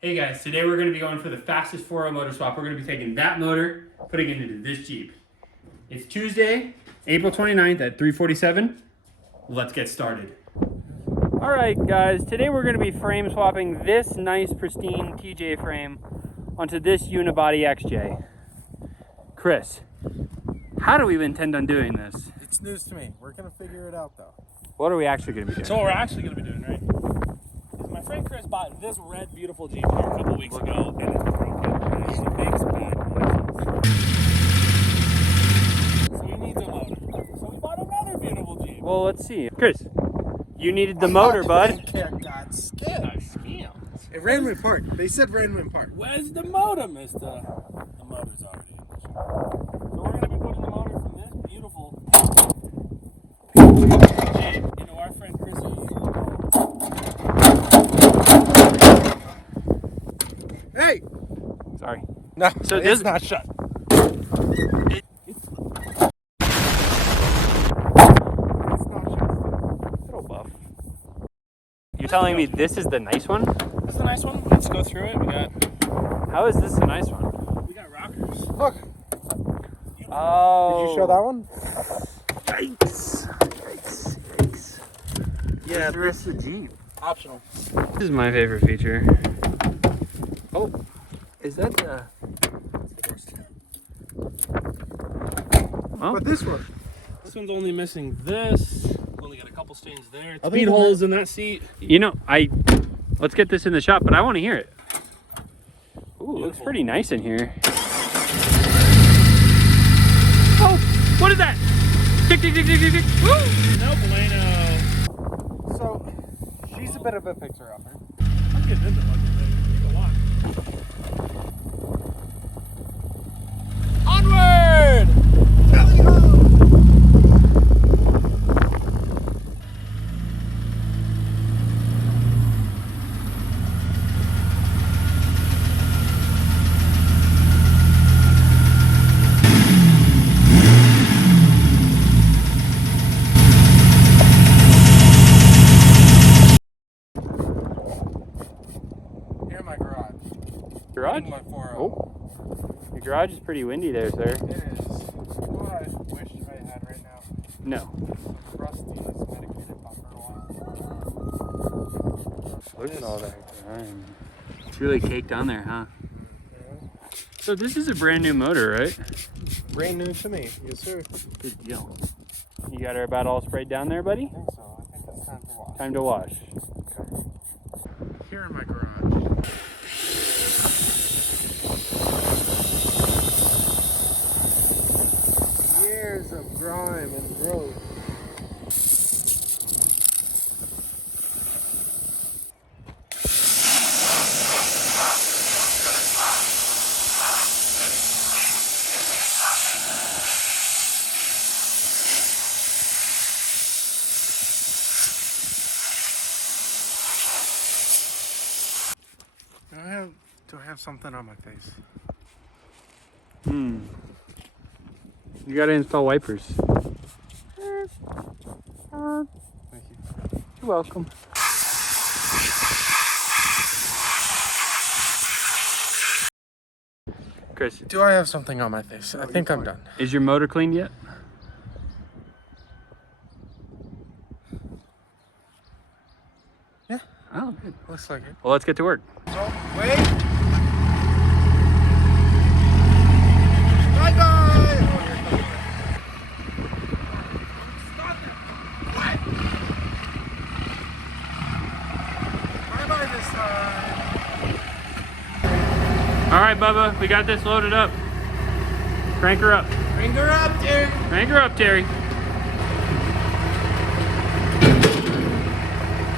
Hey guys, today we're going to be going for the fastest 4.0 motor swap. We're going to be taking that motor, putting it into this Jeep. It's Tuesday, April 29th at 3:47. Let's get started. All right guys, today we're going to be frame swapping this nice pristine TJ frame onto this unibody XJ. Chris, how do we intend on doing this? It's news to me. We're going to figure it out though. What are we actually going to be doing? So what we're actually going to be doing, right, is my friend Chris bought this red beautiful Jeep here a couple weeks ago, and it's broken. And it makes bad noises. So we need the motor. So we bought another beautiful Jeep. Well, let's see. Chris, you needed the motor, bud. Got scammed. It ran went part. They said ran went part. Where's the motor, mister? The motor's already in the shop. So we're going to be putting the motor from this beautiful Jeep into our friend Chris's. Hey! Sorry. No, So it's this- not shut. Little buff. You're telling me this is the nice one? This is a nice one. Let's go through it. How is this a nice one? We got rockers. Look. Oh. Did you show that one? Yikes. Yikes. Yikes. Yeah, the rest of the Jeep. optional. This is my favorite feature. Oh, is that the... Oh. But this one. This one's only missing this. Only got a couple stains there. Other Speed than holes in that seat. You know, let's get this in the shop, but I want to hear it. Ooh, looks Beautiful. pretty nice in here. Oh, what is that? Tick, tick, tick, tick, tick, tick. Woo! No bueno. So, she's a bit of a picture-upper. I'm getting into bucket things. Take a walk. Onward! Tally-ho! Here in my garage. Garage? My 4.0. Oh, your garage is pretty windy there, sir. It is. You know what I wish I had right now? No. Some Rusty's medicated bumper oil. Look at all that grime. It's really caked on there, huh? So this is a brand new motor, right? Brand new to me. Yes, sir. Good deal. You got her about all sprayed down there, buddy? I think so. I think it's time to wash. Time to wash. Okay. Here in my garage. Years of grime and growth. Do I have something on my face? You gotta install wipers. Thank you. You're welcome. Chris, Do I have something on my face? I think I'm done. is your motor cleaned yet? Yeah, Oh, good. looks like it. Well, let's get to work. So, wait. Bye bye. Stop it. What? Bye bye this time. All right, Bubba, we got this loaded up. Crank her up. Bring her up, dude. Crank her up, Terry.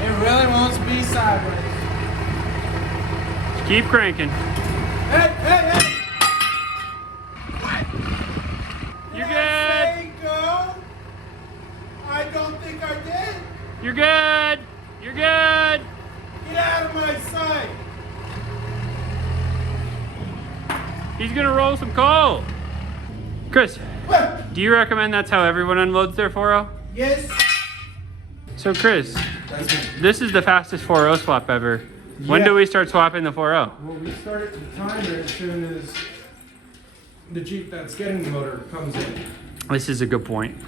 It really wants to be sideways. Keep cranking. Hey, hey, hey. What? You're Did I good. say go? I don't think I did. You're good. You're good. Get out of my sight. He's gonna roll some coal. Chris, What? do you recommend that's how everyone unloads their 4.0? Yes. So Chris, That's me. this is the fastest 4.0 swap ever. When do we start swapping the 4.0? Well, we start at the timer as soon as the Jeep that's getting the motor comes in. This is a good point.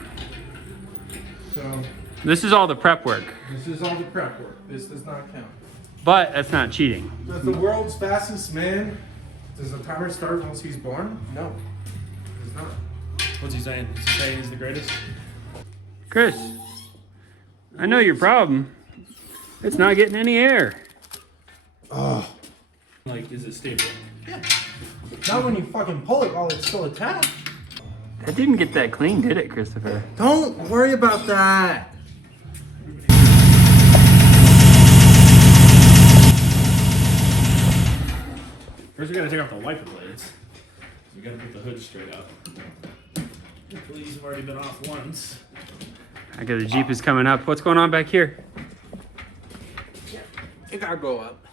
So This is all the prep work, this is all the prep work. This does not count. but that's not cheating. Does the world's fastest man, does the timer start once he's born? No, it does not. What's he saying? Is he saying he's the greatest? Chris, I know your problem. It's not getting any air. Oh, Like, is it stable? not when you fucking pull it while it's still attached. That didn't get that clean, did it, Christopher? Don't worry about that. First, we gotta take off the wiper blades. So we gotta put the hood straight up. Hopefully, these have already been off once. I got the Jeep is coming up. What's going on back here? It gotta go up.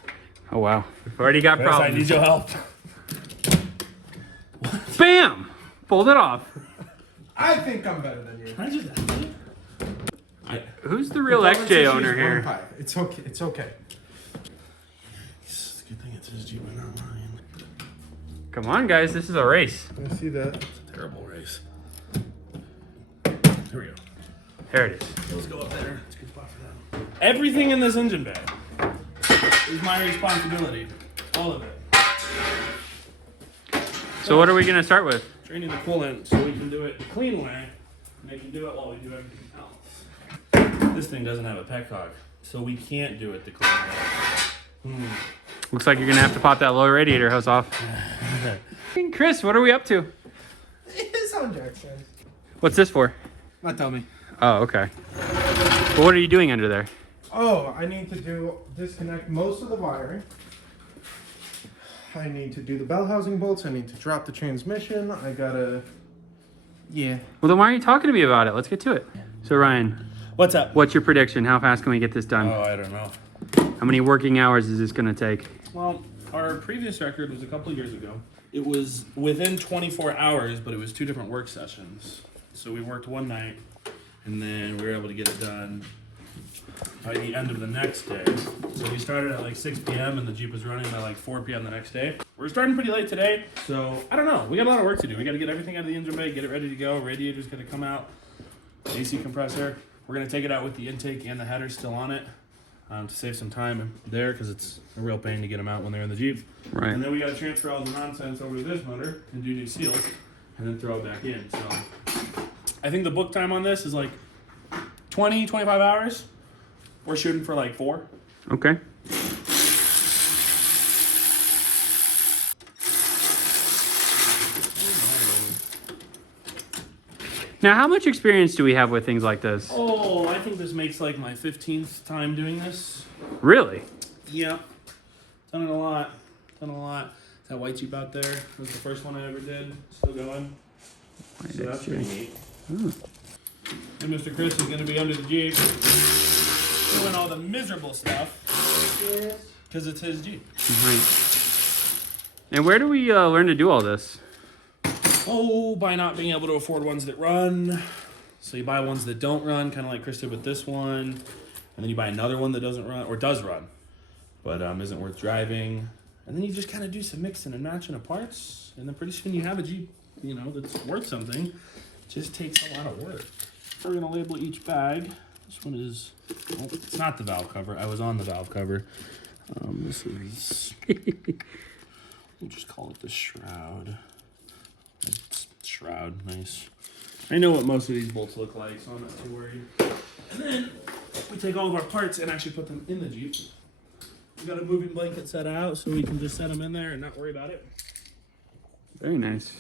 Oh, wow. We've already got Chris, I problems. need your help. Bam! Pulled it off. I think I'm better than you. Can I just Who's the real XJ owner here? 1.5. It's okay. It's okay. It's a good thing it's his Jeep and not mine. Come on, guys. This is a race. I see that. It's a terrible race. Here we go. There it is. Let's go up there. It's a good spot for that. Everything in this engine bay is my responsibility. All of it. So what are we going to start with? Draining the coolant so we can do it the clean way, and they can do it while we do everything else. This thing doesn't have a petcock, so we can't do it the clean way. Looks like you're going to have to pop that lower radiator hose off. Chris, what are we up to? It's on Jackson. What's this for? Not tell me. Oh, okay. Well, what are you doing under there? Oh, I need to disconnect most of the wiring. I need to do the bell housing bolts. I need to drop the transmission. I gotta. Yeah. Well, then why are you talking to me about it? Let's get to it. So, Ryan, What's up? what's your prediction? How fast can we get this done? Oh, I don't know. How many working hours is this going to take? Well, our previous record was a couple years ago. It was within 24 hours, but it was 2 different work sessions. So we worked one night, and then we were able to get it done by the end of the next day. So we started at like 6 p.m. and the Jeep was running by like 4 p.m. the next day. We're starting pretty late today, so I don't know. We got a lot of work to do. We got to get everything out of the engine bay, get it ready to go. Radiator's going to come out, AC compressor. We're going to take it out with the intake and the header still on it to save some time there because it's a real pain to get them out when they're in the Jeep. Right. And then we got to transfer all the nonsense over to this motor and do new seals and then throw it back in. So I think the book time on this is like 20, 25 hours. We're shooting for like 4. Okay. Now, how much experience do we have with things like this? Oh, I think this makes like my 15th time doing this. Really? Yeah. Done it a lot. That white Jeep out there was the first one I ever did. Still going. So that's pretty neat. Ooh. And Mr. Chris is going to be under the Jeep doing all the miserable stuff because it's his Jeep. Right. And where do we learn to do all this? Oh, by not being able to afford ones that run. So you buy ones that don't run, kind of like Chris did with this one. And then you buy another one that doesn't run, or does run, but isn't worth driving. And then you just kind of do some mixing and matching of parts. And then pretty soon you have a Jeep, that's worth something. It just takes a lot of work. We're going to label each bag. This one is, well, it's not the valve cover. I was on the valve cover. This is, we'll just call it the shroud. Shroud, nice. I know what most of these bolts look like, so I'm not too worried. And then we take all of our parts and actually put them in the Jeep. We got a moving blanket set out, so we can just set them in there and not worry about it. Very nice.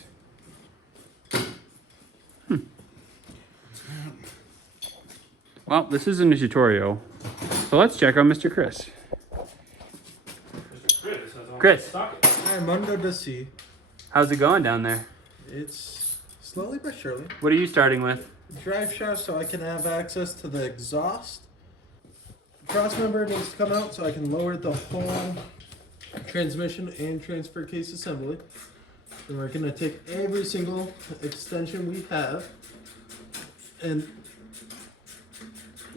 Well, this isn't a tutorial, so let's check on Mr. Chris. Mr. Chris has all Chris. the sockets. I'm under the sea. How's it going down there? It's slowly but surely. What are you starting with? Drive shaft so I can have access to the exhaust. Cross member needs to come out so I can lower the whole transmission and transfer case assembly. And we're going to take every single extension we have and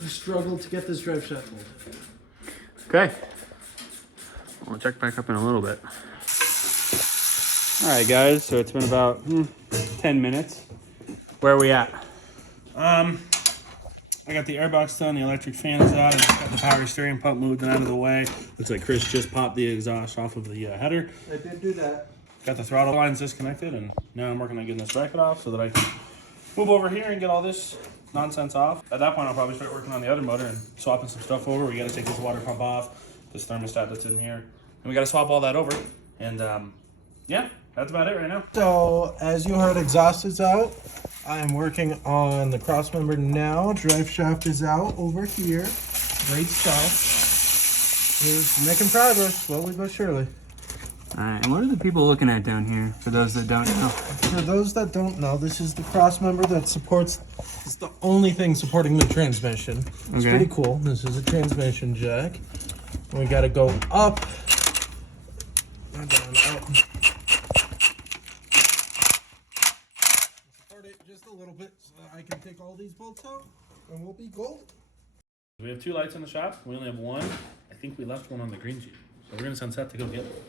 struggle to get this drive shaft molded. Okay. We'll check back up in a little bit. All right, guys. So it's been about 10 minutes. Where are we at? I got the airbox done, the electric fan is out, I just got the power steering pump moved and out of the way. Looks like Chris just popped the exhaust off of the header. I did do that. Got the throttle lines disconnected, and now I'm working on getting this bracket off so that I can move over here and get all this nonsense off. At that point, I'll probably start working on the other motor and swapping some stuff over. We got to take this water pump off, this thermostat that's in here, and we got to swap all that over. And yeah, that's about it right now. So, as you heard, exhaust is out. I am working on the cross member now. Drive shaft is out over here. Great stuff. We're making progress, slowly but surely. All right, and what are the people looking at down here, for those that don't know? For those that don't know, this is the cross member that supports, it's the only thing supporting the transmission. It's pretty cool. This is a transmission jack. And we gotta go up. Not down, up. Support it just a little bit so that I can take all these bolts out and we'll be golden. We have 2 lights in the shop. We only have one. I think we left one on the green Jeep. So we're going to sunset to go get it.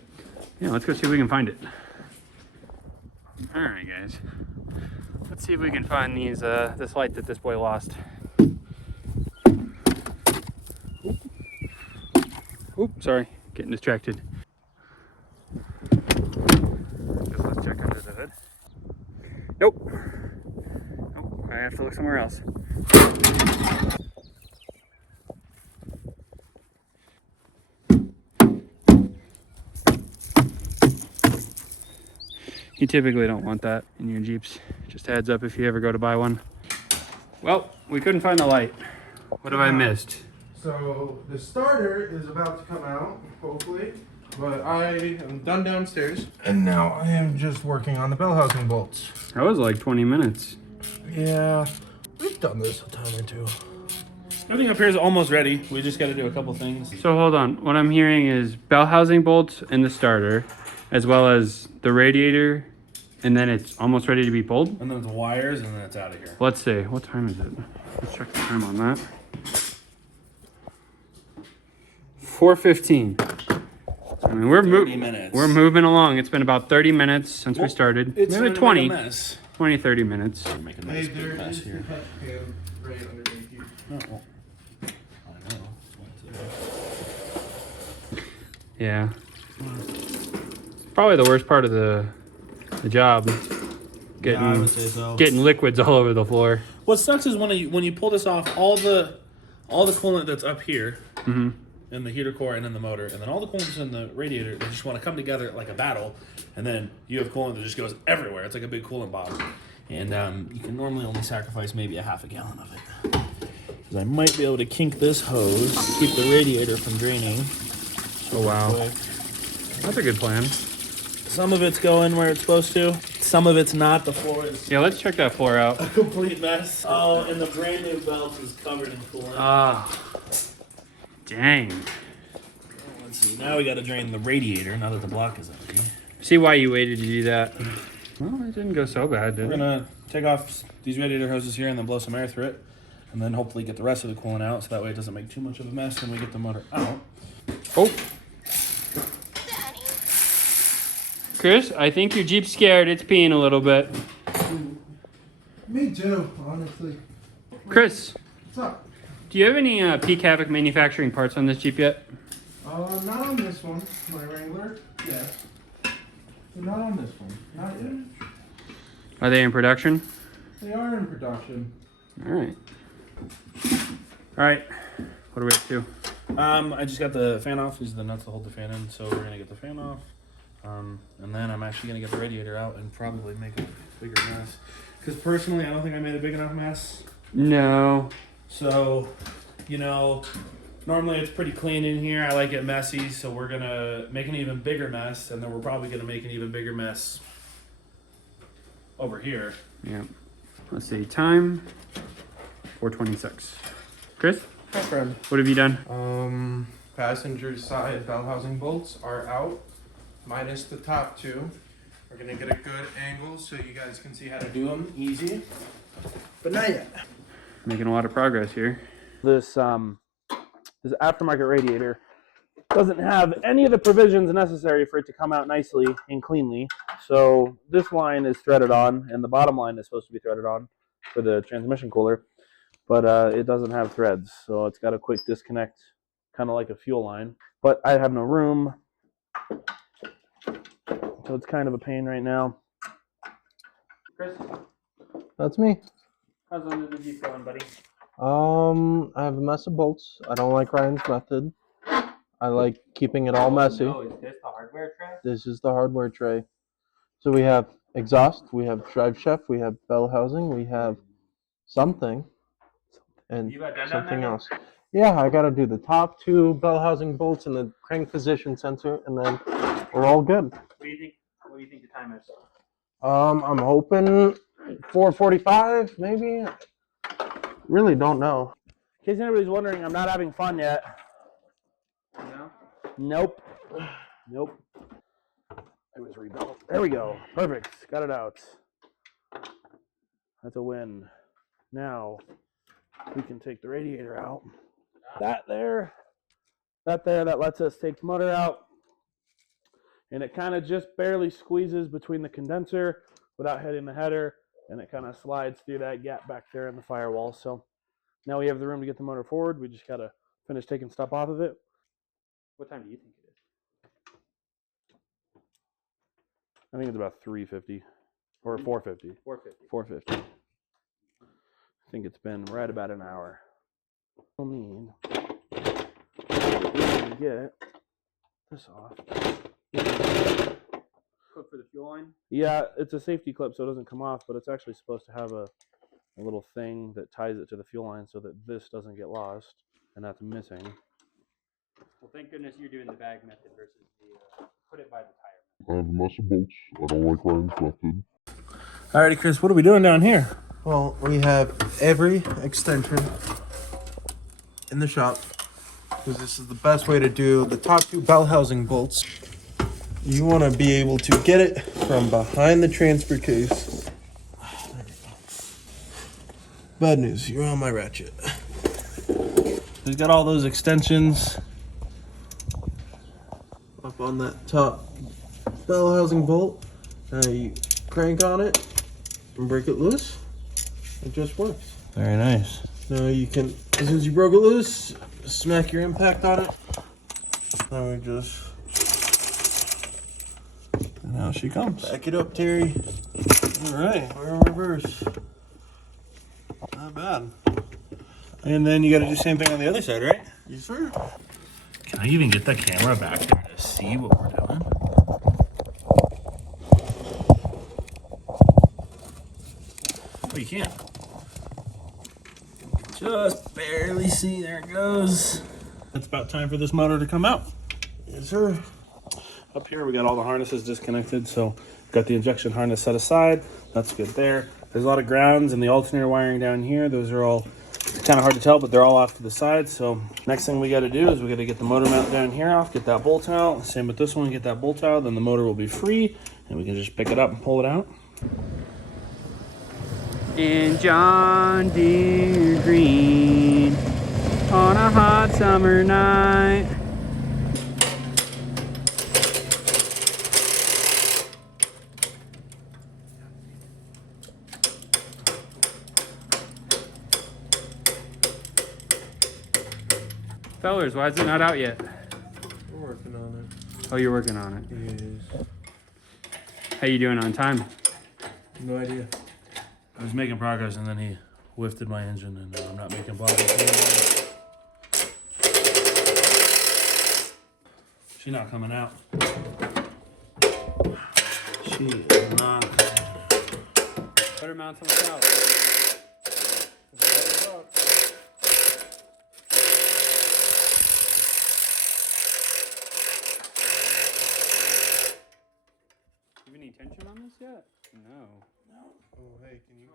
Yeah, let's go see if we can find it. All right, guys. Let's see if we can find these this light that this boy lost. Oop, sorry, getting distracted. Just let's check under the hood. Nope. Nope, I have to look somewhere else. You typically don't want that in your Jeeps. Just a heads up if you ever go to buy one. Well, we couldn't find the light. What have I missed? So the starter is about to come out, hopefully, but I am done downstairs. And now I am just working on the bell housing bolts. That was like 20 minutes. Yeah, we've done this a time or two. Everything up here is almost ready. We just got to do a couple things. So hold on, what I'm hearing is bell housing bolts in the starter, as well as the radiator, and then it's almost ready to be pulled. And then the wires, and then it's out of here. Let's see, what time is it? Let's check the time on that. 4:15. I mean, we're 30 minutes. We're moving along. It's been about 30 minutes since we started. It's Maybe gonna 20, make a mess. 20, 30 minutes. We're making a nice big mess here. Right underneath you. Oh, well. I know. Yeah. Probably the worst part of the job. Yeah, I would say so. Getting liquids all over the floor. What sucks is when you pull this off, all the coolant that's up here in the heater core and in the motor, and then all the coolant that's in the radiator, they just want to come together like a battle, and then you have coolant that just goes everywhere. It's like a big coolant bottle, and you can normally only sacrifice maybe a half a gallon of it. Because I might be able to kink this hose to keep the radiator from draining. Oh wow, that's a good plan. Some of it's going where it's supposed to. Some of it's not. The floor is Yeah, let's check that floor out. a complete mess. Oh, and the brand new belt is covered in coolant. Ah, dang. Let's see. Now we got to drain the radiator now that the block is empty. See why you waited to do that. Well, it didn't go so bad, did We're it? gonna take off these radiator hoses here and then blow some air through it, and then hopefully get the rest of the coolant out, so that way it doesn't make too much of a mess when we get the motor out. Oh. Chris, I think your Jeep's scared. It's peeing a little bit. Me too, honestly. Chris, What's up? do you have any Peak Havoc manufacturing parts on this Jeep yet? Not on this one. My Wrangler, yes. But not on this one. Not yet. Are they in production? They are in production. All right. All right. What are we up to? I just got the fan off. These are the nuts to hold the fan in, so we're gonna get the fan off. And then I'm actually gonna get the radiator out and probably make a bigger mess. Because personally, I don't think I made a big enough mess. No. So, normally it's pretty clean in here. I like it messy, so we're gonna make an even bigger mess, and then we're probably gonna make an even bigger mess over here. Yeah. Let's see. Time 4:26. Chris, Hi, friend. what have you done? Passenger side bell housing bolts are out, minus the top two. We're gonna get a good angle so you guys can see how to do them easy. But not yet. Making a lot of progress here. This aftermarket radiator doesn't have any of the provisions necessary for it to come out nicely and cleanly. So this line is threaded on, and the bottom line is supposed to be threaded on for the transmission cooler, but it doesn't have threads, so it's got a quick disconnect, kind of like a fuel line. But I have no room, so it's kind of a pain right now. Chris, That's me. how's under the Jeep going, buddy? I have a mess of bolts. I don't like Ryan's method. I like keeping it all messy. No, is this the hardware tray? This is the hardware tray. So we have exhaust, we have drive shaft, we have bell housing, we have something, and You got done something that? else. Yeah, I gotta do the top 2 bell housing bolts and the crank position sensor, and then we're all good. What do you think? What do you think the time is? I'm hoping 4:45, maybe. Really don't know. In case anybody's wondering, I'm not having fun yet. No. Nope. Nope. It was rebuilt. There we go. Perfect. Got it out. That's a win. Now we can take the radiator out. That there, that lets us take the motor out. And it kind of just barely squeezes between the condenser without hitting the header. And it kind of slides through that gap back there in the firewall. So now we have the room to get the motor forward. We just got to finish taking stuff off of it. What time do you think it is? I think it's about 3:50 or 4:50. 4:50. 4:50. I think it's been right about an hour. We'll need to get this off. Clip for the fuel line? Yeah, it's a safety clip so it doesn't come off, but it's actually supposed to have a little thing that ties it to the fuel line so that this doesn't get lost, and that's missing. Well, thank goodness you're doing the bag method versus the put it by the tire. I have a mess of bolts. I don't like Ryan's method. Alrighty, Chris, what are we doing down here? Well, we have every extension in the shop because this is the best way to do the top 2 bell housing bolts. You want to be able to get it from behind the transfer case. Bad news, you're on my ratchet. We've got all those extensions. Up on that top bell housing bolt. Now you crank on it and break it loose. It just works. Very nice. Now you can, as soon as you broke it loose, smack your impact on it. Now we just And out she comes. back it up, Terry. All right. We're in reverse. Not bad. And then you got to do the same thing on the other side, right? Yes, sir. Can I even get the camera back there to see what we're doing? Oh, you can't. Just barely see. There it goes. It's about time for this motor to come out. Yes, sir. Up here, we got all the harnesses disconnected, so got the injection harness set aside. That's good there. There's a lot of grounds and the alternator wiring down here. Those are all kind of hard to tell, but they're all off to the side. So next thing we got to do is we got to get the motor mount down here off, get that bolt out. Same with this one, get that bolt out. Then the motor will be free, and we can just pick it up and pull it out. In John Deere green on a hot summer night. Fellers, why is it not out yet? We're working on Oh, you're working on it. it. Yes. How you doing on time? No idea. I was making progress, and then he whiffed my engine, and I'm not making progress. She's not coming out. She is not. Better mount something else. You have any tension on this yet? No. Oh, hey, can you go?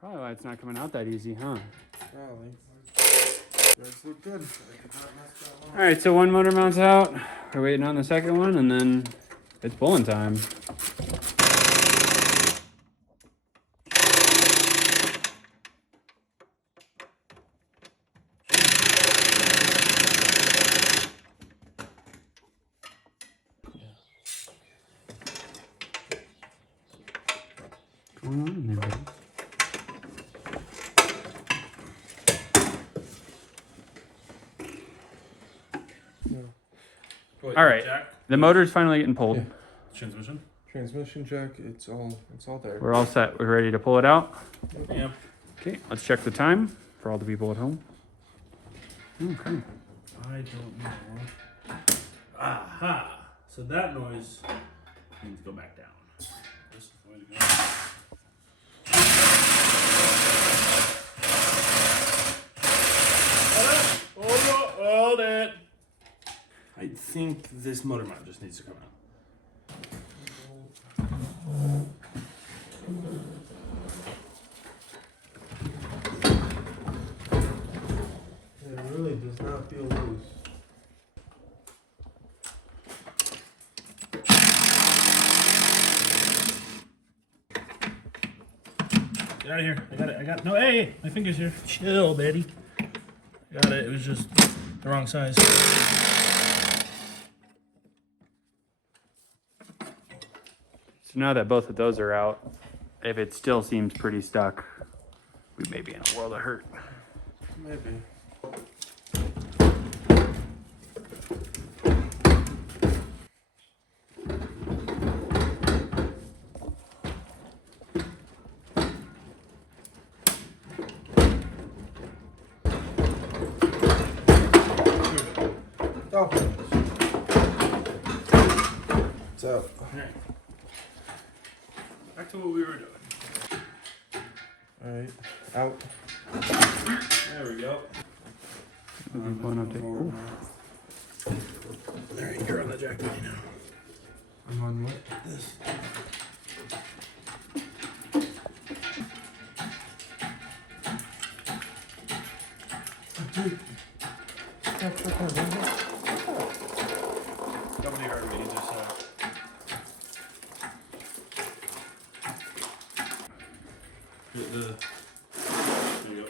Probably why it's not coming out that easy, huh? Probably. Threads look good. I did not mess that one up. Alright, so one motor mount's out. We're waiting on the second one, and then it's pulling time. All right, the motor's finally getting pulled. Yeah. Transmission. Transmission jack, it's all there. We're all set. We're ready to pull it out. Yeah. Okay, let's check the time for all the people at home. Okay. I don't know. Aha! So that noise needs to go back down. This is the way to go. Hold it! I think this motor mount just needs to come out. It really does not feel loose. Get out of here. I got it. No, hey, my finger's here. Chill, Betty. I got it. It was just the wrong size. So now that both of those are out, if it still seems pretty stuck, we may be in a world of hurt. Maybe. Oh. It's out. Alright. Back to what we were doing. Alright. Out. There we go. Ooh. Alright, you're on the jack now. I'm on what? This. Nobody heard me, just there you go.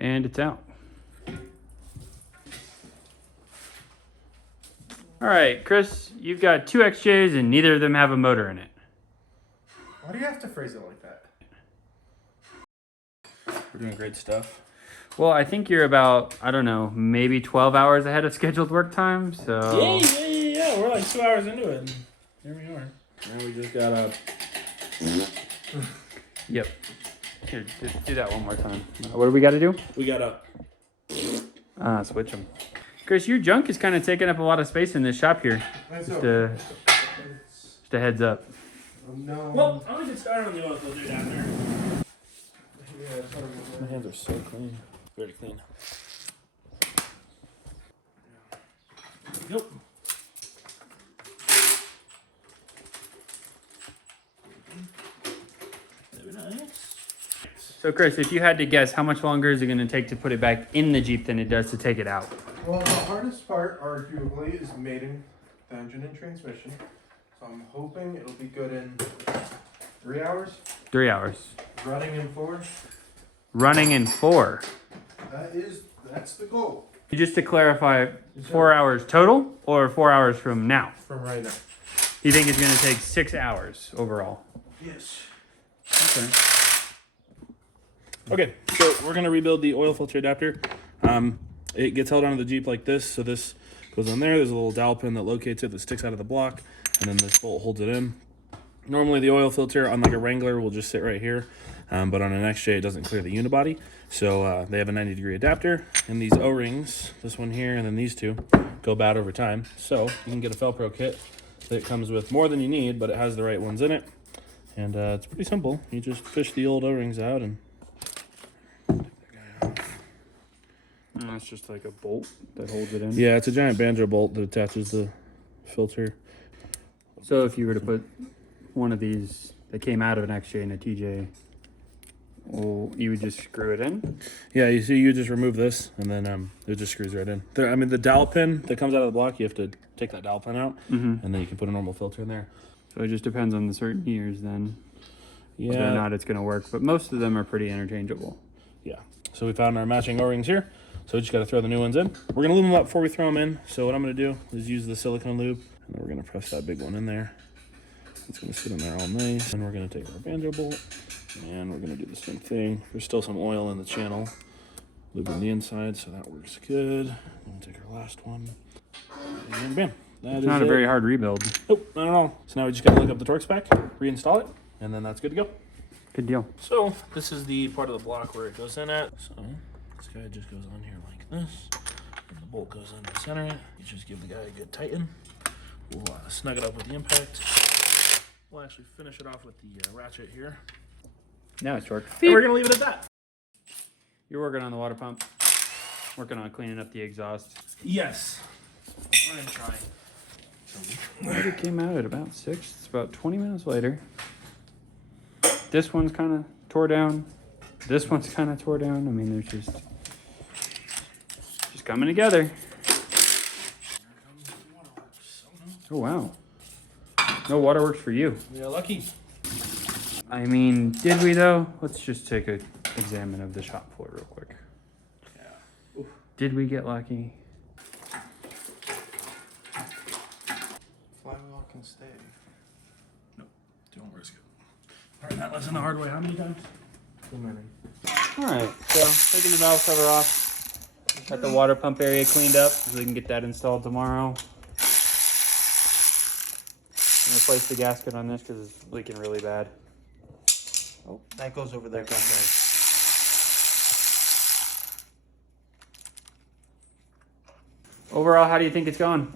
And it's out. All right, Chris, you've got 2 XJs and neither of them have a motor in it. Why do you have to phrase it like that? We're doing great stuff. Well, I think you're about, I don't know, maybe 12 hours ahead of scheduled work time, so... Yeah. We're like 2 hours into it, and here we are. Now we just gotta... Yep. Here, do that one more time. What do we got to do? We gotta... Switch them. Chris, your junk is kind of taking up a lot of space in this shop here. That's Just okay. a heads up. No. Well, I'm gonna get started on the oil filter down there. Yeah, it's hard to My hands are so clean. Very clean. Nope. Very nice. So, Chris, if you had to guess, how much longer is it going to take to put it back in the Jeep than it does to take it out? Well, the hardest part, arguably, is mating the engine and transmission. So I'm hoping it'll be good in 3 hours. 3 hours. Running in 4. Running in 4. That's the goal. Just to clarify, 4 hours total or 4 hours from now? From right now. You think it's going to take 6 hours overall? Yes. Okay. Okay, so we're gonna rebuild the oil filter adapter. It gets held onto the Jeep like this. So this goes on there. There's a little dowel pin that locates it that sticks out of the block, and then this bolt holds it in. Normally the oil filter on like a Wrangler will just sit right here, but on an XJ it doesn't clear the unibody. So they have a 90-degree adapter, and these O-rings, this one here and then these two, go bad over time. So you can get a Felpro kit that comes with more than you need, but it has the right ones in it. And it's pretty simple. You just fish the old O-rings out and It's just like a bolt that holds it in. yeah, it's a giant banjo bolt that attaches the filter. So if you were to put one of these that came out of an XJ and a TJ, well, you would just screw it in? Yeah, you see, you just remove this, and then it just screws right in. There, I mean, the dowel pin that comes out of the block, you have to take that dowel pin out, and then you can put a normal filter in there. So it just depends on the certain years then, whether or Yeah, not it's going to work. But most of them are pretty interchangeable. yeah. So we found our matching O-rings here. So we just got to throw the new ones in. We're gonna lube them up before we throw them in. So what I'm gonna do is use the silicone lube, and then we're gonna press that big one in there. It's gonna sit in there all nice. And we're gonna take our banjo bolt, and we're gonna do the same thing. There's still some oil in the channel, lube on the inside, so that works good. I'm gonna take our last one, and bam. That is Not a it. very hard rebuild. Nope, not at all. So now we just gotta look up the torque spec, reinstall it, and then that's good to go. Good deal. So this is the part of the block where it goes in at. So this guy just goes on here like this, and the bolt goes in to center it. You just give the guy a good tighten. We'll snug it up with the impact. We'll actually finish it off with the ratchet here. Now it's torqued. And we're gonna leave it at that. You're working on the water pump. Working on cleaning up the exhaust. Yes. We're gonna try. It came out at about 6. It's about 20 minutes later. This one's kind of tore down. This one's kind of tore down. I mean, they're just coming together. Oh, wow. No waterworks for you. We got lucky. I mean, did we though? Let's just take a examine of the shop floor real quick. Yeah. Oof. Did we get lucky? Flywheel can stay. Nope. Don't risk it. Learned that lesson the hard way. How many times? Too many. Alright, so taking the valve cover off. Got the water pump area cleaned up so we can get that installed tomorrow. And replace the gasket on this because it's leaking really bad. Oh, that goes over there. Overall, how do you think it's going?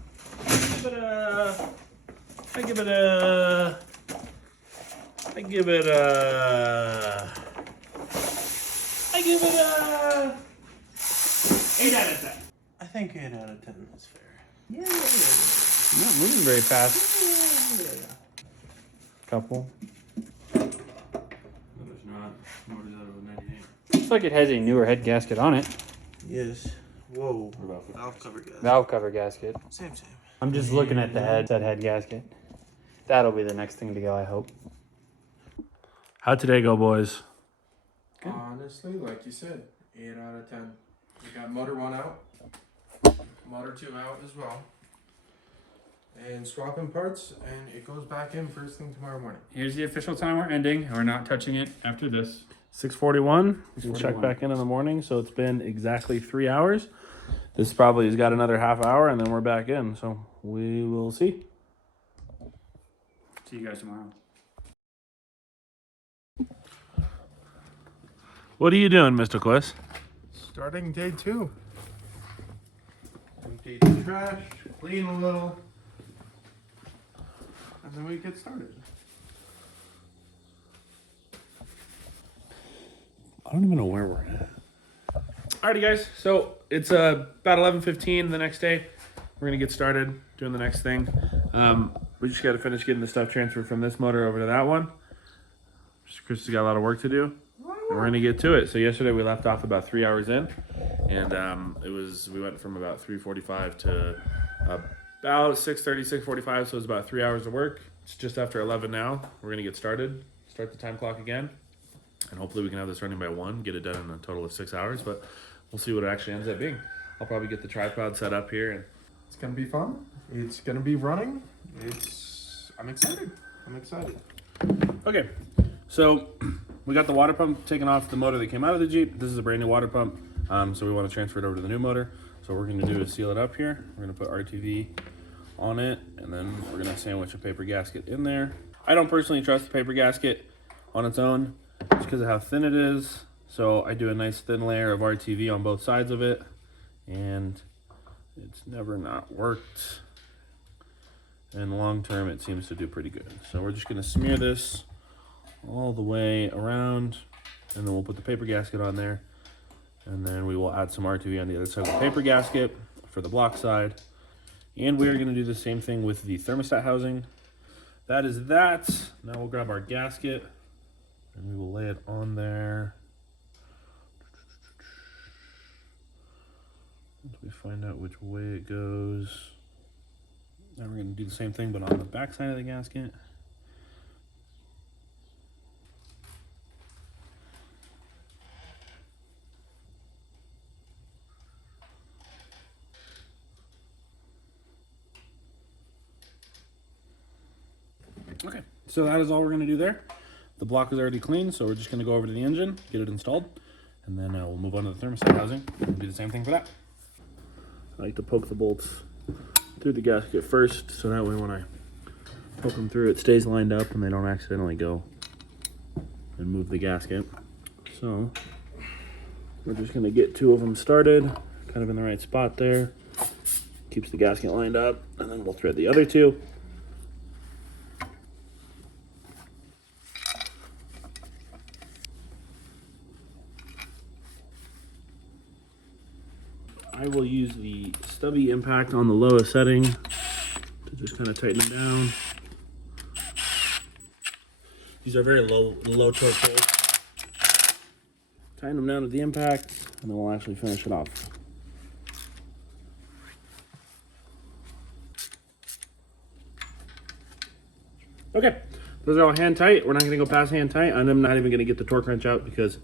I give it a 8 out of 10. I think 8 out of 10 is fair. Yeah. Not moving very fast. Couple. No, there's not. Motor's out of 98. Looks like it has a newer head gasket on it. Yes. Whoa. What about Valve cover gas. Valve cover gasket. Same. I'm just looking at the head gasket. That'll be the next thing to go, I hope. How'd today go, boys? Good. Honestly, like you said, 8 out of 10. We got motor 1 out, motor 2 out as well. And swapping parts, and it goes back in first thing tomorrow morning. Here's the official time we're ending, and we're not touching it after this. 6:41. We'll check 6:41. back in the morning. So it's been exactly 3 hours. This probably has got another half hour, and then we're back in. So we will see. See you guys tomorrow. What are you doing, Mr. Quiz? Starting day 2. Empty the trash, clean a little, and then we get started. I don't even know where we're at. Alrighty, guys. So it's about 11:15 the next day. We're gonna get started doing the next thing. We just got to finish getting the stuff transferred from this motor over to that one. Chris has got a lot of work to do. We're gonna get to it. So yesterday we left off about 3 hours in, and we went from about 3:45 to about 6:30, 6:45. So it's about 3 hours of work. It's just after 11 now. We're gonna get started. Start the time clock again. And hopefully we can have this running by 1, get it done in a total of 6 hours, but we'll see what it actually ends up being. I'll probably get the tripod set up here. And It's gonna be fun. It's gonna be running. I'm excited. okay, so we got the water pump taken off the motor that came out of the Jeep. This is a brand new water pump, so we want to transfer it over to the new motor. So what we're gonna do is seal it up here. We're gonna put RTV on it, and then we're gonna sandwich a paper gasket in there. I don't personally trust the paper gasket on its own, just because of how thin it is. So I do a nice thin layer of RTV on both sides of it, and it's never not worked. And long term, it seems to do pretty good. So we're just gonna smear this all the way around, and then we'll put the paper gasket on there, and then we will add some RTV on the other side of the paper gasket for the block side. And we're gonna do the same thing with the thermostat housing. That is that. Now we'll grab our gasket, and we will lay it on there. Once we find out which way it goes. Now we're going to do the same thing, but on the back side of the gasket. So that is all we're gonna do there. The block is already clean, so we're just gonna go over to the engine, get it installed, and then we'll move on to the thermostat housing and do the same thing for that. I like to poke the bolts through the gasket first, so that way when I poke them through, it stays lined up and they don't accidentally go and move the gasket. So we're just gonna get 2 of them started, kind of in the right spot there. Keeps the gasket lined up, and then we'll thread the other 2. I will use the stubby impact on the lowest setting to just kind of tighten them down. These are very low torque holes. Tighten them down to the impact, and then we'll actually finish it off. Okay, those are all hand tight. We're not gonna go past hand tight. I'm not even gonna get the torque wrench out because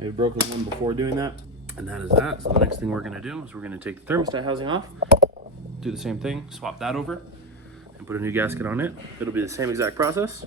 I broke one before doing that. And that is that. So the next thing we're gonna do is we're gonna take the thermostat housing off, do the same thing, swap that over, and put a new gasket on it. It'll be the same exact process.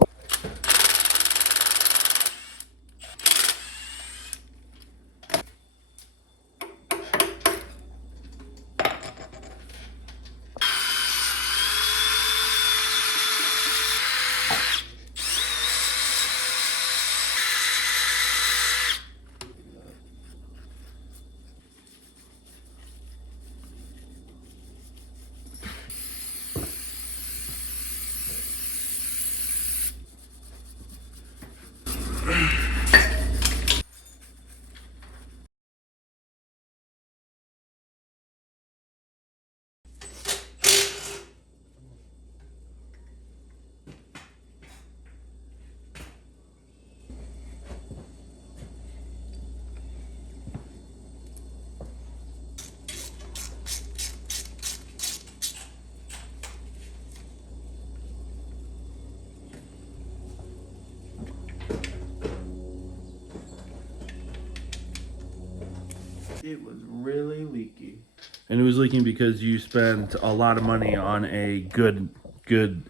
It was really leaky. And it was leaking because you spent a lot of money on a good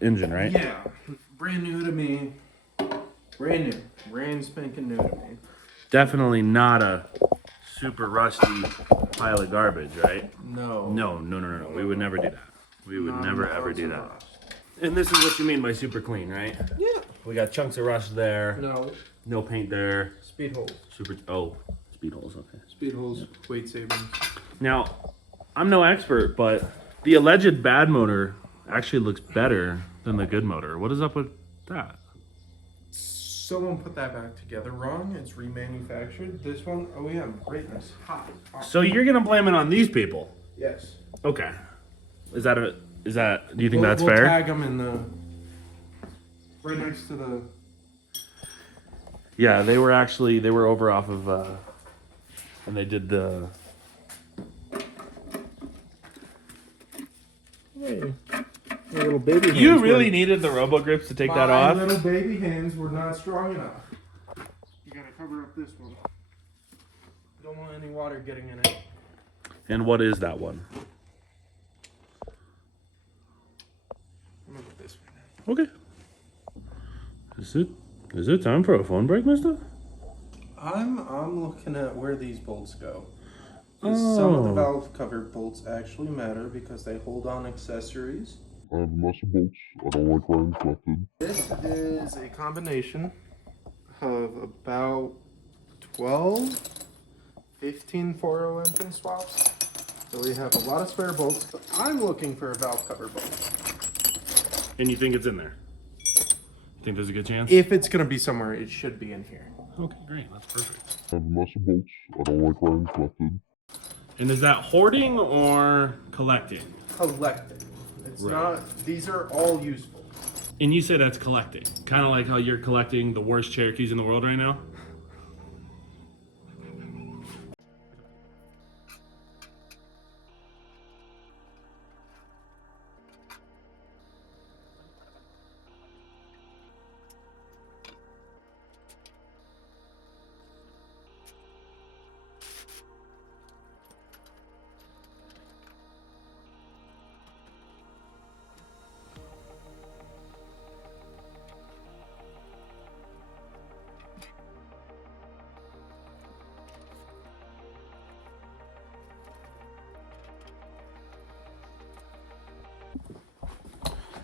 engine, right? Yeah, brand new to me. Brand spanking new to me. Definitely not a super rusty pile of garbage, right? No. No. We would never do that. We would Not never an ever ounce do of that. rust. And this is what you mean by super clean, right? Yeah. We got chunks of rust there, No. no paint there, Speed holes. speed holes, okay. Speed holes, weight savings. Now, I'm no expert, but the alleged bad motor actually looks better than the good motor. What is up with that? Someone put that back together wrong. It's remanufactured. This one, OEM, greatness, hot. So you're gonna blame it on these people? Yes. Okay. Do you think We'll that's fair? Tag them in the right next to the. Yeah, they were over off of, and they did the. Hey, little baby hands. You really needed the robo grips to take that off? My little baby hands were not strong enough. You gotta cover up this one. Don't want any water getting in it. And what is that one? I'm gonna put this one. Okay. Is it time for a phone break, mister? I'm looking at where these bolts go. 'Cause some of the valve cover bolts actually matter because they hold on accessories. I have a mess of bolts. I don't like where collected. This is a combination of about 12, 15 4.0 engine swaps. So we have a lot of spare bolts, but I'm looking for a valve cover bolt. And you think it's in there? You think there's a good chance? If it's gonna be somewhere, it should be in here. Okay, great. That's perfect. I have a mess of bolts. I don't like where collected. And is that hoarding or collecting? Collecting. It's Right. not, these are all useful. And you say that's collecting. Kind of like how you're collecting the worst Cherokees in the world right now?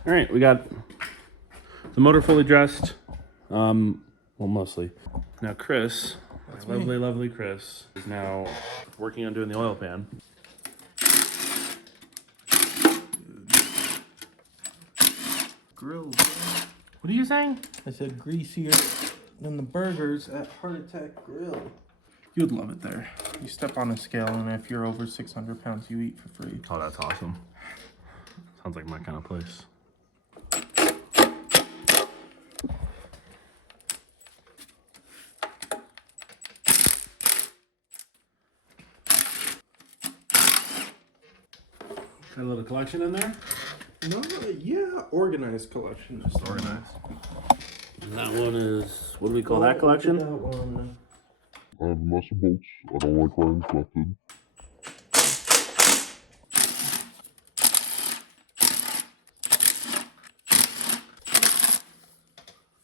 All right, we got the motor fully dressed. Well, mostly. Now Chris, my lovely, lovely Chris, is now working on doing the oil pan. Grilled. What are you saying? I said greasier than the burgers at Heart Attack Grill. You'd love it there. You step on a scale, and if you're over 600 pounds, you eat for free. Oh, that's awesome. Sounds like my kind of place. Got a little collection in there? No, yeah, organized collection. Just organized. And that one is, what do we call that collection? That one. I have muscle bolts. I don't like wires lifted.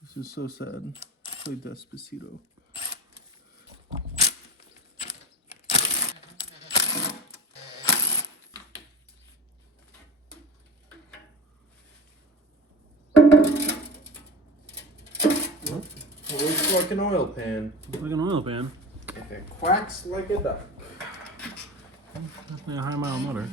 This is so sad. Play Despacito. It looks like an oil pan. Like an oil pan. If it quacks like a duck. Definitely a high mile motor.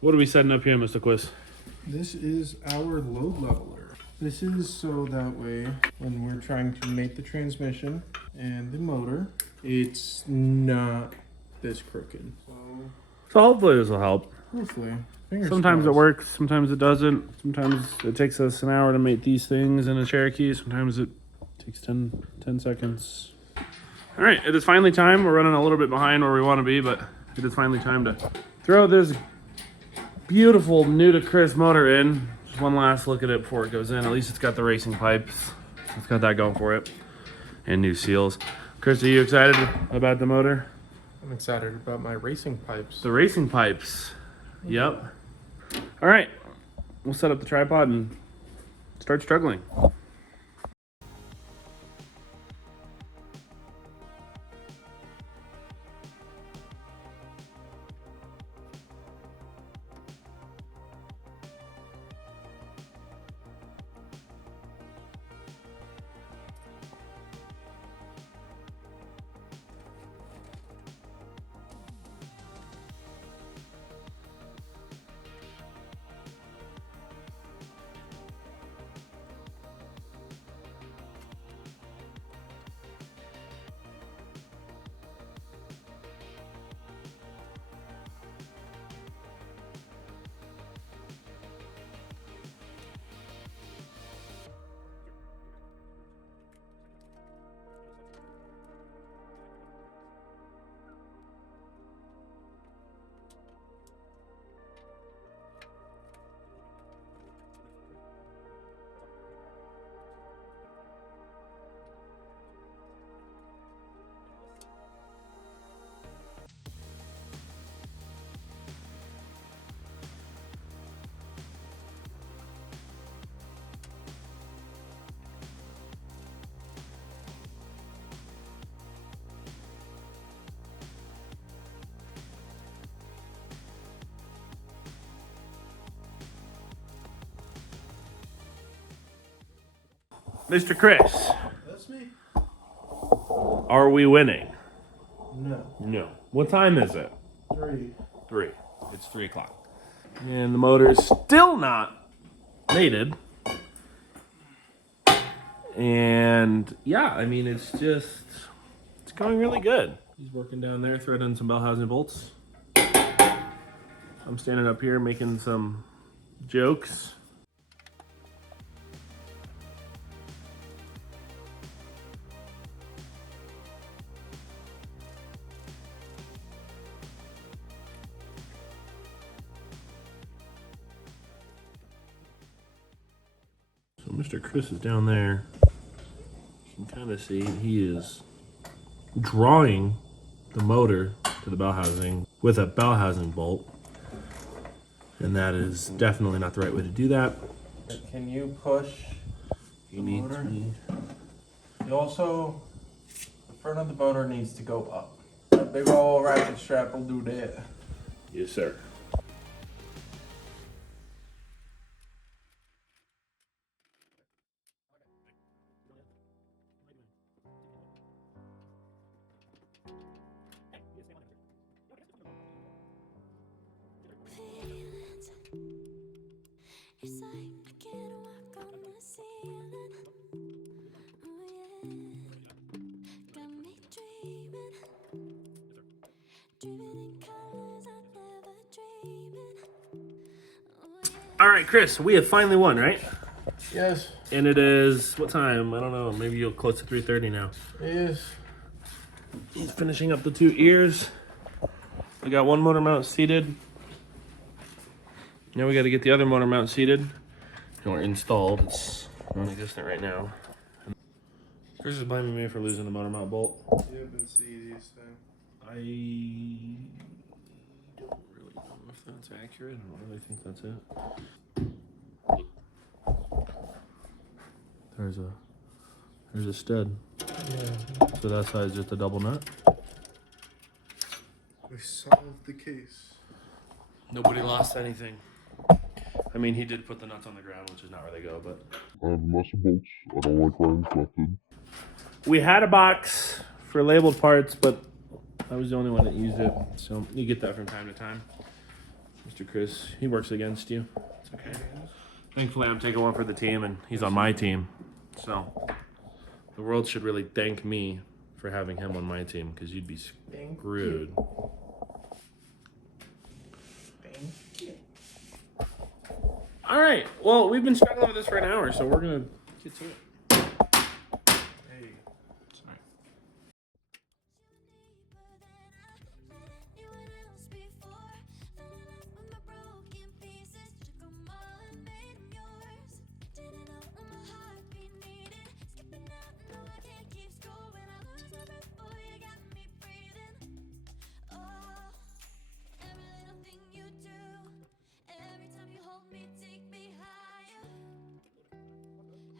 What are we setting up here, Mr. Quiz? This is our load leveler. This is so that way when we're trying to mate the transmission and the motor, it's not this crooked. So hopefully this will help. Hopefully. Fingers Sometimes it crossed. works, sometimes it doesn't. Sometimes it takes us an hour to mate these things in a Cherokee. Sometimes it takes 10 seconds. All right, it is finally time. We're running a little bit behind where we want to be, but it is finally time to throw this beautiful new to Chris motor in. Just one last look at it before it goes in. At least it's got the racing pipes. It's got that going for it. And new seals. Chris, are you excited about the motor? I'm excited about my racing pipes. The racing pipes. Yep. All right. We'll set up the tripod and start struggling. Mr. Chris, That's me. are we winning? No. No. What time is it? 3. 3. It's 3 o'clock. And the motor's still not mated. And yeah, I mean, it's going really good. He's working down there, threading some bell housing bolts. I'm standing up here making some jokes. Mr. Chris is down there. You can kind of see he is drawing the motor to the bell housing with a bell housing bolt. And that is definitely not the right way to do that. Can you push You the need motor? to. You also, the front of the motor needs to go up. That big old ratchet strap will do that. Yes, sir. It's like I can't walk on the ceiling. Oh yeah, got me dreaming, dreaming in colors I never dreamed. Oh yeah. All right, Chris, we have finally won, right? Yes, And it is, what time? I don't know. Maybe you're close to 3:30 now. it is. He's finishing up the 2 ears. We got one motor mount seated. Now we got to get the other motor mount seated or installed. It's non-existent right now. Chris is blaming me for losing the motor mount bolt. You haven't seen these things. I don't really know if that's accurate. I don't really think that's it. There's a stud. Yeah, So that side's just a double nut. we solved the case. Nobody lost anything. I mean, he did put the nuts on the ground, which is not where they go, but I have a mess of bolts. I don't like where I'm collected. we had a box for labeled parts, but I was the only one that used it. So you get that from time to time. Mr. Chris, he works against you. It's okay. Thankfully, I'm taking one for the team, and he's on my team. So the world should really thank me for having him on my team, because you'd be screwed. All right. Well, we've been struggling with this for an hour, so we're gonna get to it. Hey. Sorry. Anyone else before? Fell in love with my broken pieces, took 'em all and made 'em yours. Didn't know my heart be needed, skipping out, no I can't keep score when I lose my breath, boy you got me breathing. Oh, every little thing you do, every time you hold me, take me higher,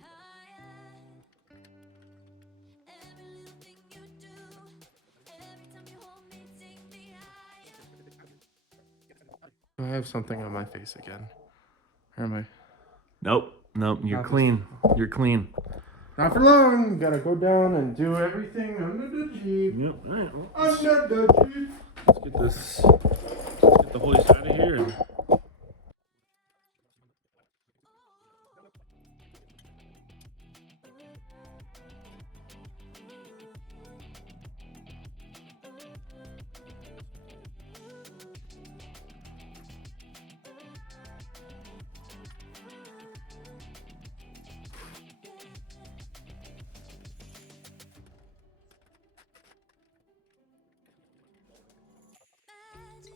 higher. Every little thing you do, every time you hold me, take me higher. Do I have something on my face again? Or am I? Nope. You're Not this clean. You're clean. Not for long. Gotta go down and do everything under the Jeep. Yep. All right. Well, Under the Jeep. let's get this. Let's get the hoist out of here. And Magic.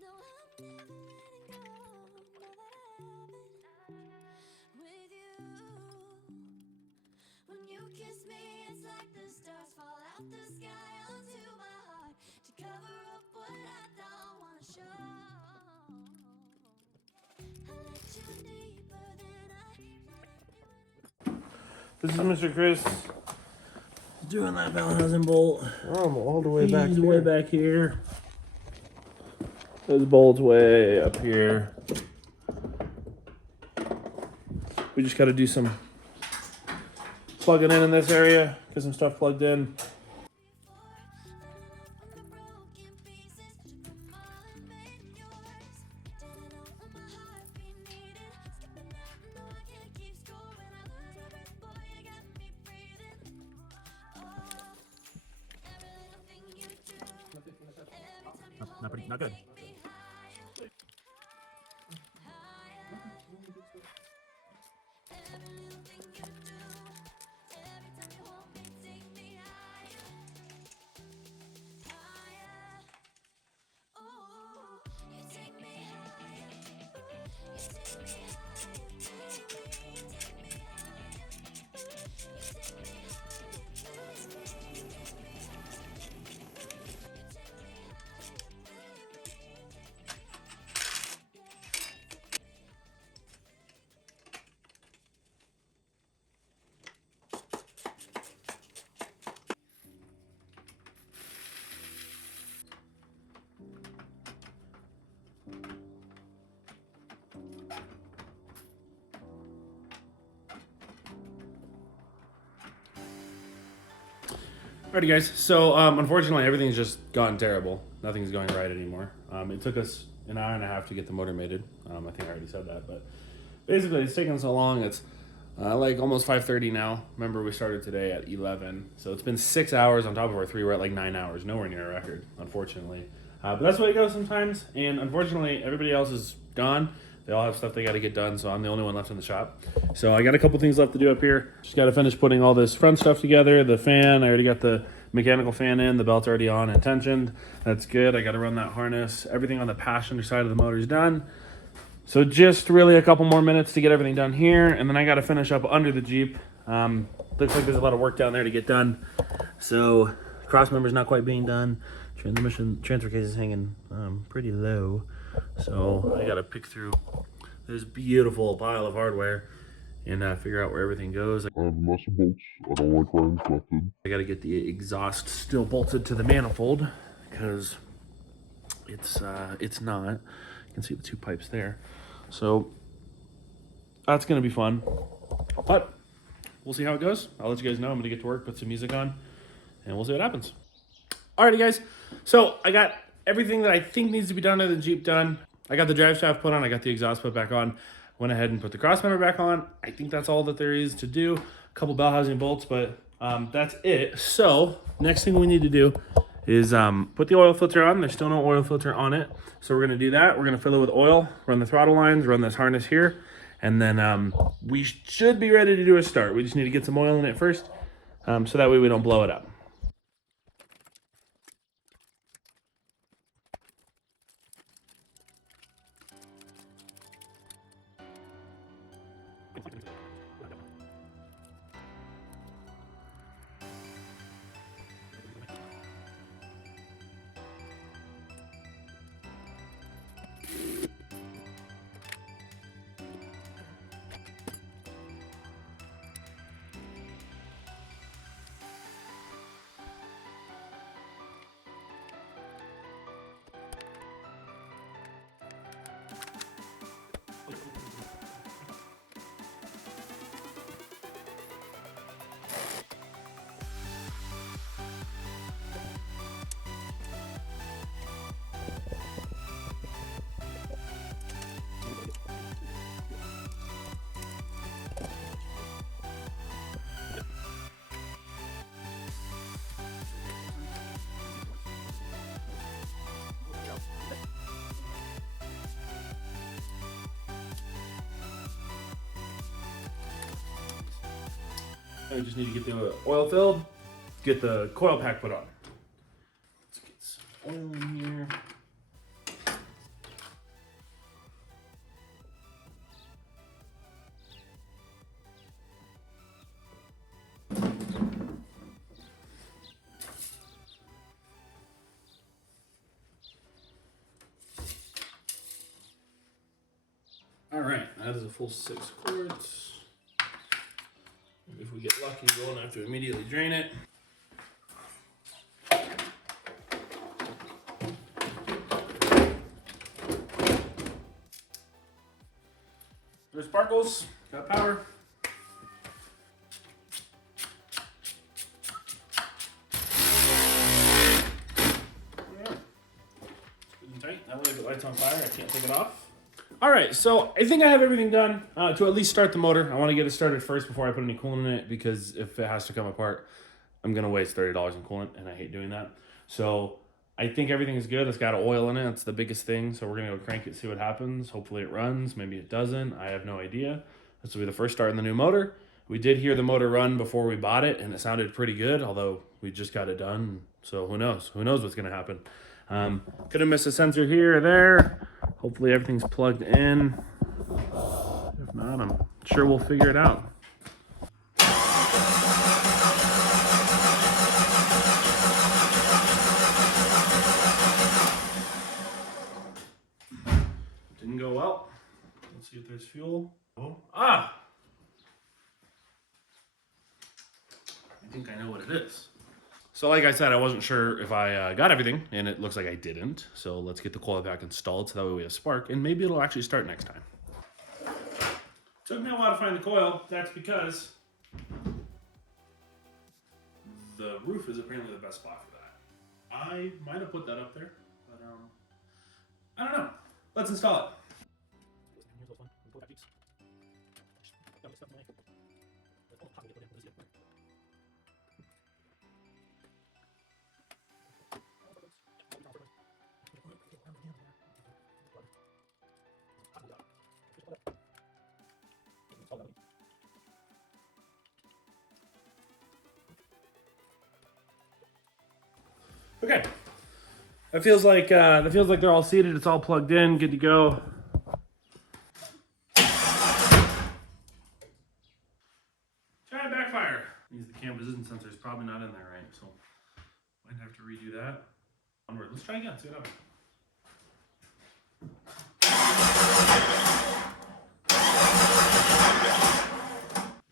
No, I'm never letting go. Know that I have it with you. When you kiss me, it's like the stars fall out the sky onto my heart to cover up what I don't wanna show. I let you deeper than I let you. this is Mr. Chris doing that bell housing bolt. Oh, I'm all the way back He's here. way back here. This bolt's way up here. We just got to do some plugging in this area. Get some stuff plugged in. Not good. Alrighty, guys. So, unfortunately, everything's just gone terrible. Nothing's going right anymore. It took us an hour and a half to get the motor mated. I think I already said that, but basically, it's taken so long. It's like almost 5:30 now. Remember, we started today at 11, so it's been 6 hours on top of our 3. We're at like 9 hours. Nowhere near a record, unfortunately. But that's the way it goes sometimes. And unfortunately, everybody else is gone. They all have stuff they got to get done, so I'm the only one left in the shop. So I got a couple things left to do up here. Just got to finish putting all this front stuff together. The fan, I already got the mechanical fan in. The belt's already on and tensioned. That's good. I got to run that harness. Everything on the passenger side of the motor is done. So just really a couple more minutes to get everything done here, and then I got to finish up under the Jeep. Looks like there's a lot of work down there to get done. So cross member's not quite being done. Transfer case is hanging pretty low. So I got to pick through this beautiful pile of hardware and figure out where everything goes. I have muscle bolts. I don't like rings lifted. I got to get the exhaust still bolted to the manifold because it's not. You can see the 2 pipes there. So that's going to be fun. But we'll see how it goes. I'll let you guys know. I'm going to get to work, put some music on, and we'll see what happens. Alrighty, guys. So I got everything that I think needs to be done to the Jeep done. I got the drive shaft put on. I got the exhaust put back on. Went ahead and put the cross member back on. I think that's all that there is to do. A couple bell housing bolts, but that's it. So next thing we need to do is put the oil filter on. There's still no oil filter on it. So we're going to do that. We're going to fill it with oil, run the throttle lines, run this harness here. And then we should be ready to do a start. We just need to get some oil in it first so that way we don't blow it up. I just need to get the oil filled, get the coil pack put on. Let's get some oil in here. All right, that is a full 6 quarts. If we get lucky, we won't have to immediately drain it. There's sparkles, got power. Good and tight, that way if it lights on fire, I can't take it off. All right, so I think I have everything done to at least start the motor. I want to get it started first before I put any coolant in it because if it has to come apart, I'm going to waste $30 in coolant, and I hate doing that. So I think everything is good. It's got oil in it. That's the biggest thing. So we're going to go crank it, see what happens. Hopefully it runs. Maybe it doesn't. I have no idea. This will be the first start in the new motor. We did hear the motor run before we bought it, and it sounded pretty good, although we just got it done. So who knows? Who knows what's going to happen? Could have missed a sensor here or there. Hopefully everything's plugged in. If not, I'm sure we'll figure it out. Didn't go well. Let's see if there's fuel. Oh, I think I know what it is. So like I said, I wasn't sure if I got everything, and it looks like I didn't. So let's get the coil pack installed so that way we have spark, and maybe it'll actually start next time. Took me a while to find the coil. That's because the roof is apparently the best spot for that. I might have put that up there, but I don't know. Let's install it. Okay. That feels like they're all seated. It's all plugged in, good to go. Giant backfire. Means the cam position sensor is probably not in there, right? So might have to redo that. Onward. Let's try again. See what happens.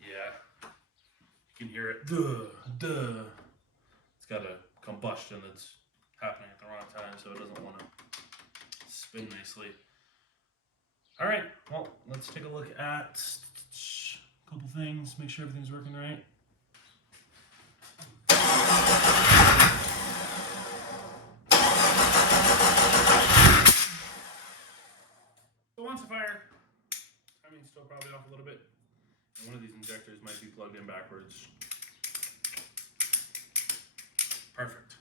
Yeah. You can hear it. Duh. It's got a combustion that's happening at the wrong time, so it doesn't want to spin nicely. All right, well, let's take a look at a couple things, make sure everything's working right. So once a fire, timing's still probably off a little bit. And one of these injectors might be plugged in backwards. Perfect.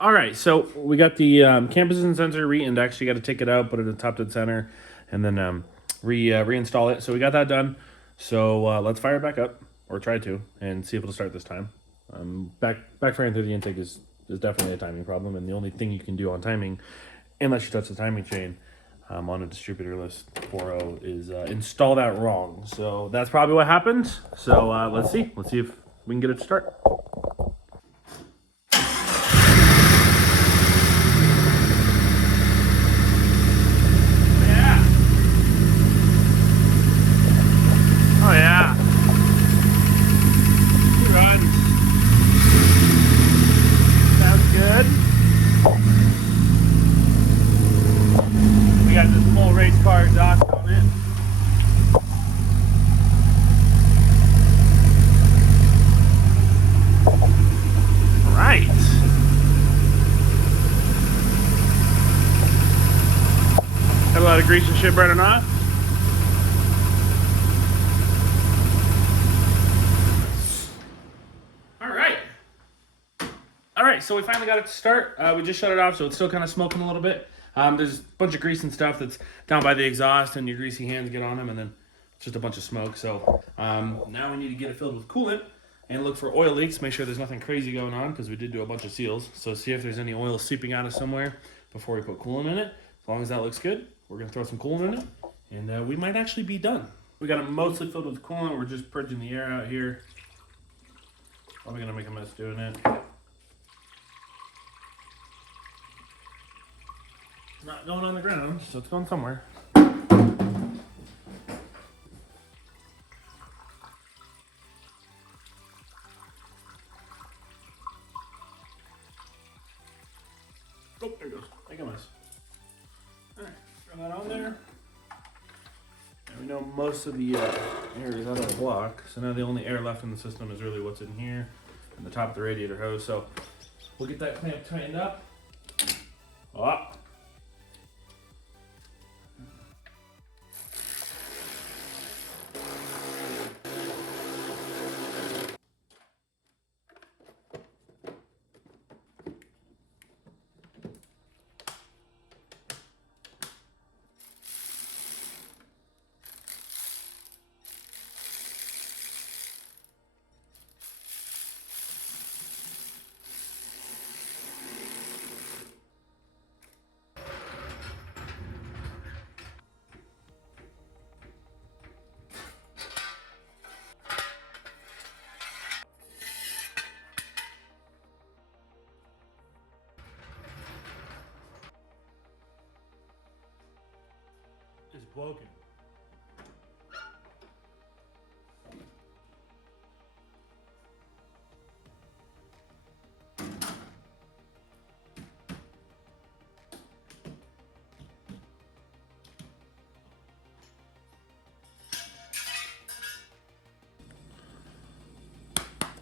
All right, so we got the cam position sensor re-indexed. You got to take it out, put it in top dead center, and then reinstall it. So we got that done. So let's fire it back up, or try to, and see if it'll start this time. Backfiring through the intake is definitely a timing problem, and the only thing you can do on timing, unless you touch the timing chain on a distributorless 4.0, is install that wrong. So that's probably what happened. So let's see if we can get it to start. Oh yeah. He runs. Sounds good. We got this full race car exhaust on it. Right. Have a lot of grease and shit burning off. All right, so we finally got it to start. We just shut it off, so it's still kind of smoking a little bit. There's a bunch of grease and stuff that's down by the exhaust, and your greasy hands get on them, and then it's just a bunch of smoke. So now we need to get it filled with coolant and look for oil leaks. Make sure there's nothing crazy going on, because we did do a bunch of seals. So see if there's any oil seeping out of somewhere before we put coolant in it. As long as that looks good, we're going to throw some coolant in it, and we might actually be done. We got it mostly filled with coolant. We're just purging the air out here. Probably going to make a mess doing it. Not going on the ground, so it's going somewhere. Oh, there it goes. Make a mess. Alright, throw that on there. And we know most of the air is out of the block, so now the only air left in the system is really what's in here and the top of the radiator hose. So we'll get that clamp tightened up. Oh. Woken.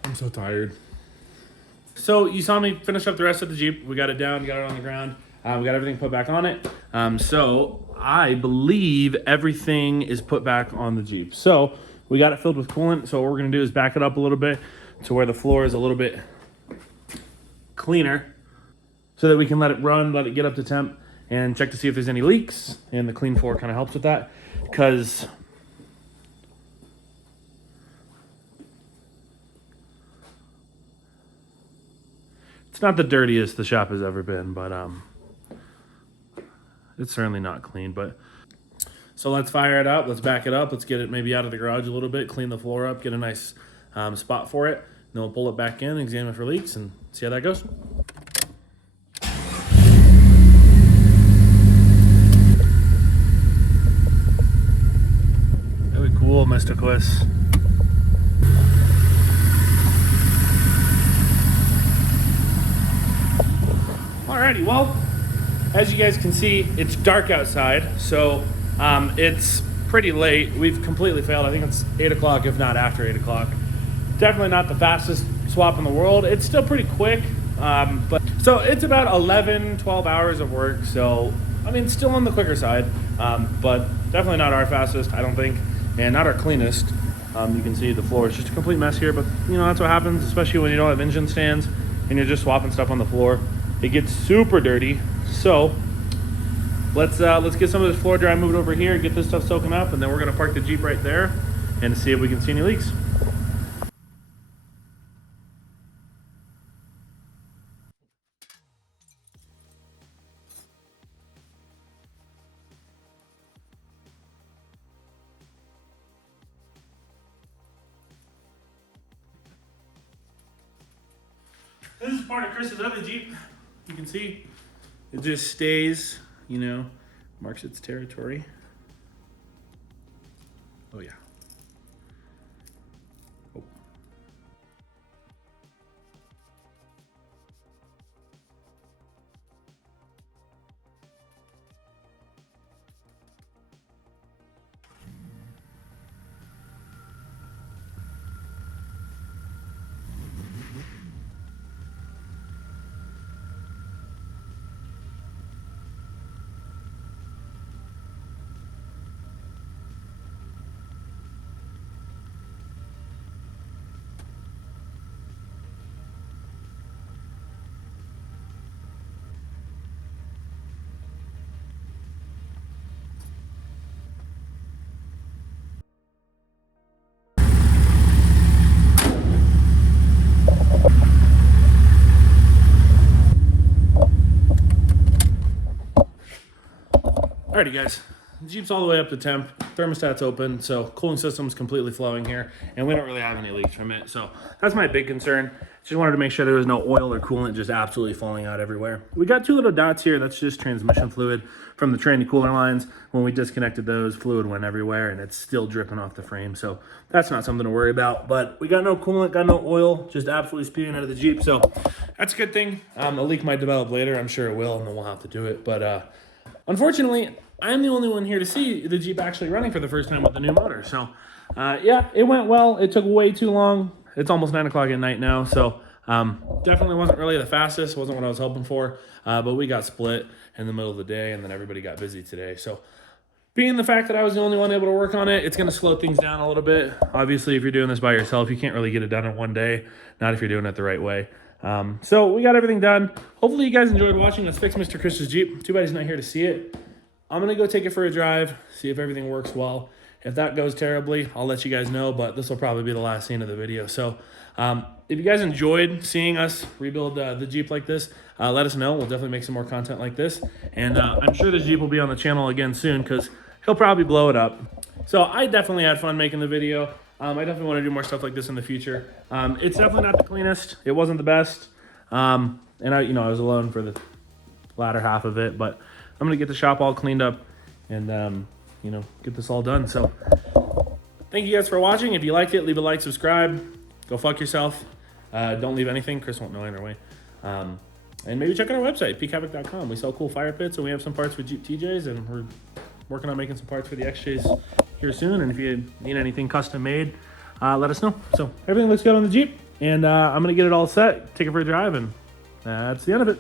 I'm so tired. So you saw me finish up the rest of the Jeep. We got it down, got it on the ground. We got everything put back on it. So I believe everything is put back on the Jeep. So we got it filled with coolant. So what we're gonna do is back it up a little bit to where the floor is a little bit cleaner so that we can let it run, let it get up to temp, and check to see if there's any leaks. And the clean floor kind of helps with that because it's not the dirtiest the shop has ever been, but it's certainly not clean. But so let's fire it up. Let's back it up. Let's get it maybe out of the garage a little bit, clean the floor up, get a nice spot for it. Then we'll pull it back in, examine for leaks, and see how that goes. Very cool, Mr. Quiz. Alrighty, well, as you guys can see, it's dark outside, so it's pretty late. We've completely failed. I think it's 8 o'clock, if not after 8 o'clock. Definitely not the fastest swap in the world. It's still pretty quick, but so it's about 11, 12 hours of work. So, I mean, still on the quicker side, but definitely not our fastest, I don't think, and not our cleanest. You can see the floor is just a complete mess here, but you know, that's what happens, especially when you don't have engine stands and you're just swapping stuff on the floor. It gets super dirty. So let's get some of this floor dry, move it over here, get this stuff soaking up, and then we're gonna park the Jeep right there and see if we can see any leaks. This is part of Chris's other Jeep. You can see it just stays, you know, marks its territory. Oh yeah. Oh. Alrighty guys, the Jeep's all the way up to temp, thermostat's open, so cooling system's completely flowing here, and we don't really have any leaks from it, so that's my big concern. Just wanted to make sure there was no oil or coolant just absolutely falling out everywhere. We got 2 little dots here, that's just transmission fluid from the tranny cooler lines. When we disconnected those, fluid went everywhere, and it's still dripping off the frame, so that's not something to worry about. But we got no coolant, got no oil, just absolutely spewing out of the Jeep, so that's a good thing. A leak might develop later, I'm sure it will, and then we'll have to do it, but unfortunately, I'm the only one here to see the Jeep actually running for the first time with the new motor. So, yeah, it went well. It took way too long. It's almost 9 o'clock at night now, so definitely wasn't really the fastest. Wasn't what I was hoping for, but we got split in the middle of the day, and then everybody got busy today. So, being the fact that I was the only one able to work on it, it's going to slow things down a little bit. Obviously, if you're doing this by yourself, you can't really get it done in one day, not if you're doing it the right way. So we got everything done. Hopefully you guys enjoyed watching us fix Mr. Chris's Jeep. Too bad he's not here to see it. I'm going to go take it for a drive, see if everything works well. If that goes terribly, I'll let you guys know, but this will probably be the last scene of the video. So if you guys enjoyed seeing us rebuild the Jeep like this, let us know. We'll definitely make some more content like this. And I'm sure the Jeep will be on the channel again soon because he'll probably blow it up. So I definitely had fun making the video. I definitely want to do more stuff like this in the future. It's definitely not the cleanest. It wasn't the best. And I was alone for the latter half of it, but I'm going to get the shop all cleaned up and get this all done. So thank you guys for watching. If you liked it, leave a like, subscribe. Go fuck yourself. Don't leave anything. Chris won't know either way. And maybe check out our website, peakhavoc.com. We sell cool fire pits, and we have some parts for Jeep TJs, and we're working on making some parts for the XJs here soon. And if you need anything custom made, let us know. So everything looks good on the Jeep, and I'm going to get it all set, take it for a drive, and that's the end of it.